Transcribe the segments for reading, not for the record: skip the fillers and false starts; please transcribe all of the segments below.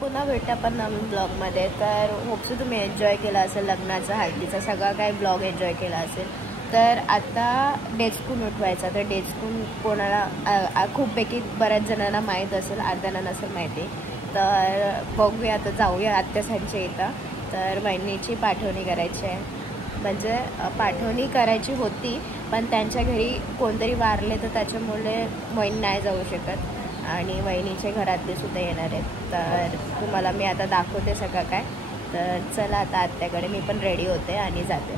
पुन्हा भेटू आपण नवीन ब्लॉगमध्ये. तर होपसो तुम्ही एन्जॉय केला असेल लग्नाचा हळदीचा सगळा काही ब्लॉग एन्जॉय केला असेल. तर आता डेचकून उठवायचा. तर डेचकून कोणाला खूपपैकी बऱ्याच जणांना माहीत असेल, अर्ध्याला नसेल माहिती. तर बघूया आता, जाऊया आत्यासांच्या इथं. तर वहिनीची पाठवणी करायची आहे. म्हणजे पाठवणी करायची होती पण त्यांच्या घरी कोणतरी वारले तर त्याच्यामुळे वहिनी नाही जाऊ शकत आणि वहिनीचे घरातले सुद्धा येणार आहेत. तर तुम्हाला मी आता दाखवते सगळं काय. तर चला आता आत्याकडे मी पण रेडी होते आणि जाते.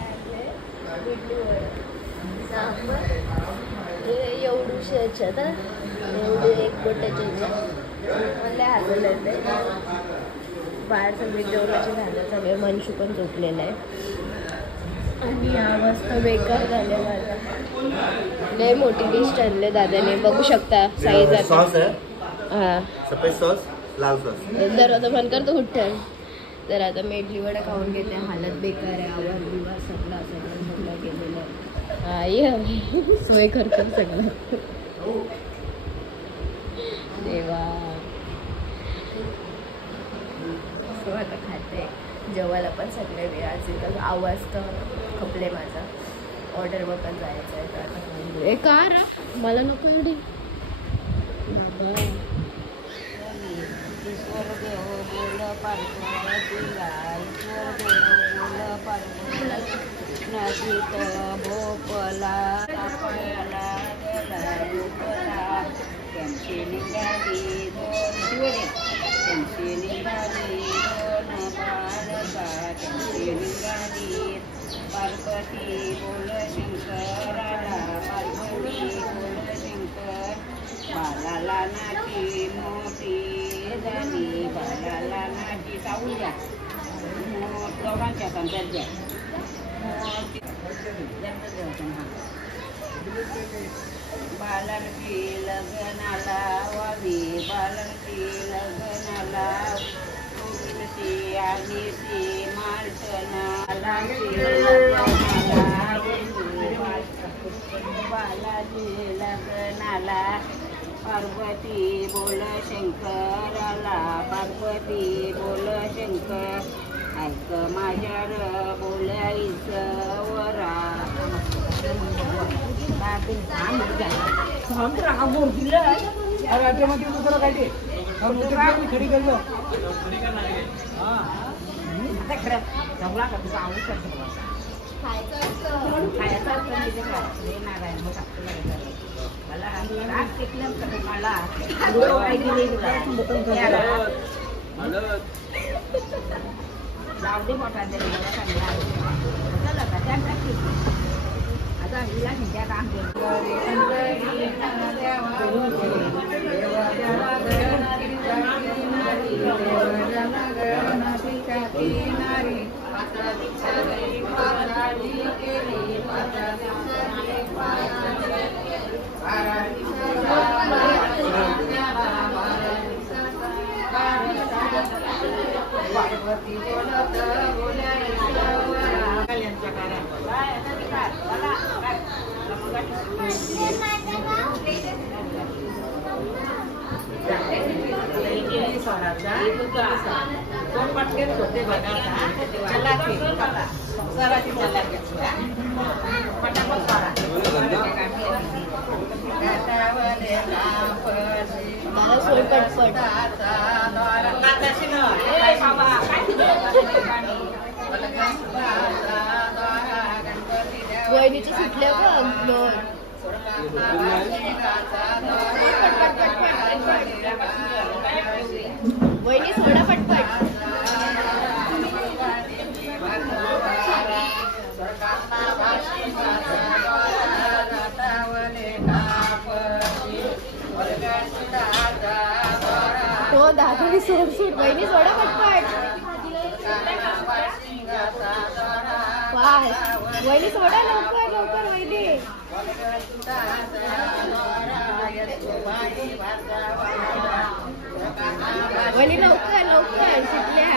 एवढूशी याच्यात एवढी एक बोटाच्या मला हसलं येते. बाहेर सगळी जेवणाची झालं, सगळे मनशू पण झोपलेलं आहे आणि आवाज तर बेकार झाले माझा. लय मोठी डिश आणले दादाने, बघू शकता साईज. सॉस है, हां सफेद सॉस, लाल सॉस. दरवाजा बंद करतो कुठं. तर आता मी इडली वडा खाऊन घेते. हालत बेकार आहे, आवाज बिवाज सगळा गेलेला आहे. आई सोय करतो सगळं. देवा सो आता खाते. जेवायला पण सगळे वेळाचे. आवाज तर खपले माझा. ऑर्डरवर पण जायचं आहे. तर आता ए कार मला नको एवढी. ईश्वर देव बोल पार्वतीला, ईश्वर देव बोल पार्वतीला, नाशिक भोपला सापळ्याला गेला भोपला. त्यांची निघाली दोन, त्यांची निघाली दोन बाळका, त्यांची निघाली. पार्वती बोल शंकराला, पार्वती बोल शंकर. बालाला नाची मोठी झाली, बालाला नाची सावल्या दोघांच्या संदर्भात बालकी लग्नाला वावी, बालकी लग्नाला उलटी आली ती मार्चना. बालाजी लग्नाला पार्वती बोल शंकराला, पार्वती बोल शंकर. ऐक माझ्या बोलायचं वरा. लावले मोठा आता हिला हिंद्या काम पार्वती बोलत बोलायच्या दोन पटकेच होते बघा. सराची पटापट वहिनीचे सुटले बघ. वहिनी सोडा पटपट. हो दादानी सोड वहिनी सोडा पटपट. काय वहिनी सोडा लवकर लवकर वहिनी. वहिनी लवकर लवकर सुटल्या.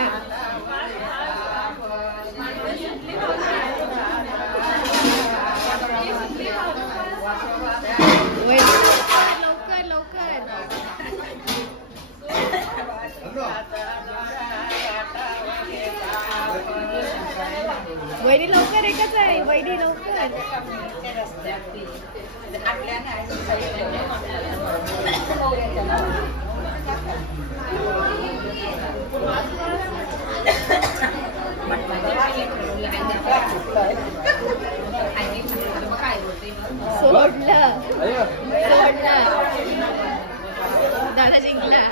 लवकर लवकर वहिनी लवकर एकच आहे वहिनी लवकर. सोडलं सोडलं दादा जिंकला.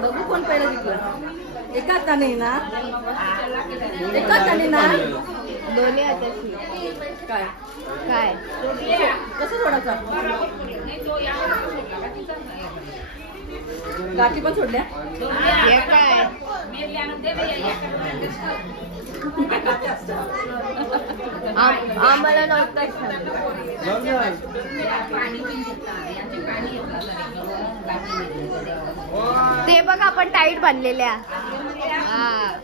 बघू कोण पहिलं जिंकलं. एकाच नाही ना एकाच नाही ना दोन्ही हाताची. काय काय कसं सोडायचं. गाठी पण सोडल्या. हे काय आम्हाला नव्हतं. ते बघ आपण टाईट बांधलेल्या. हा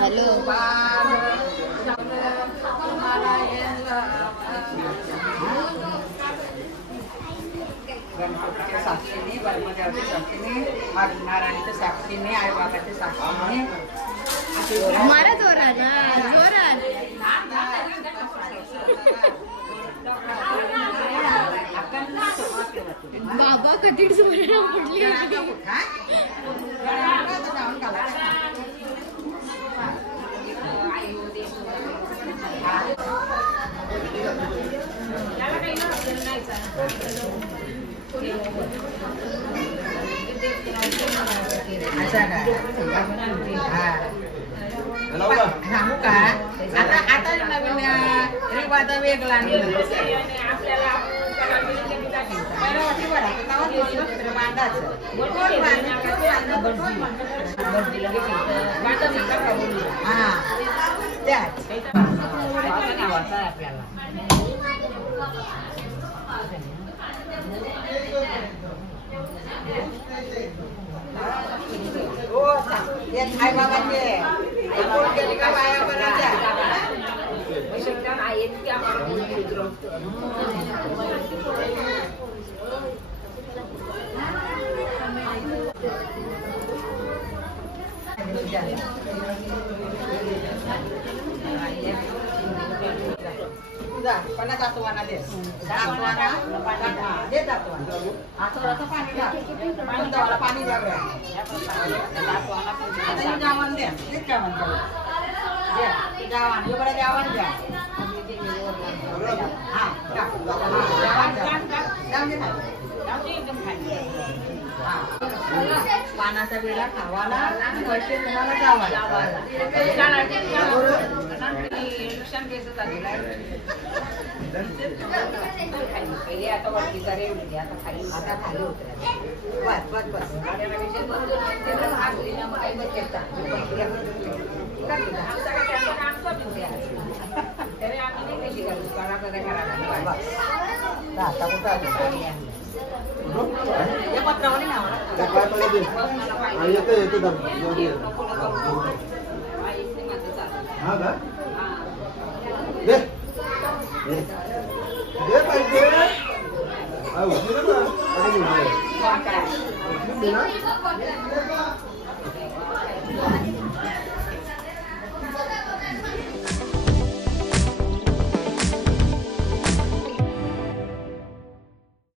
हॅलो गणपतीच्या साक्षीने बर्मदेवाच्या साक्षीने नारायणीच्या साक्षीने आईबाबाच्या साक्षीने मारा जोरात जोरात. बाबा कधी जोरात म्हटली. सांगू का आता आता नवीन रिवाज वेगळा आई बाबांचे बाया करायच्या जा पन्नास दातवाना दे दातवाना दे दातवाना थोडंसं पाणी द्या पाणी द्या गावान द्या गावान बरं गावान द्या पानाचा वेळा खावाला पैसे तुम्हाला गावाला नुकसान घ्यायचं आता वरती करे आता खाली उतरा बस बस बस आता कुठं पत्रावणी ना पाहिजे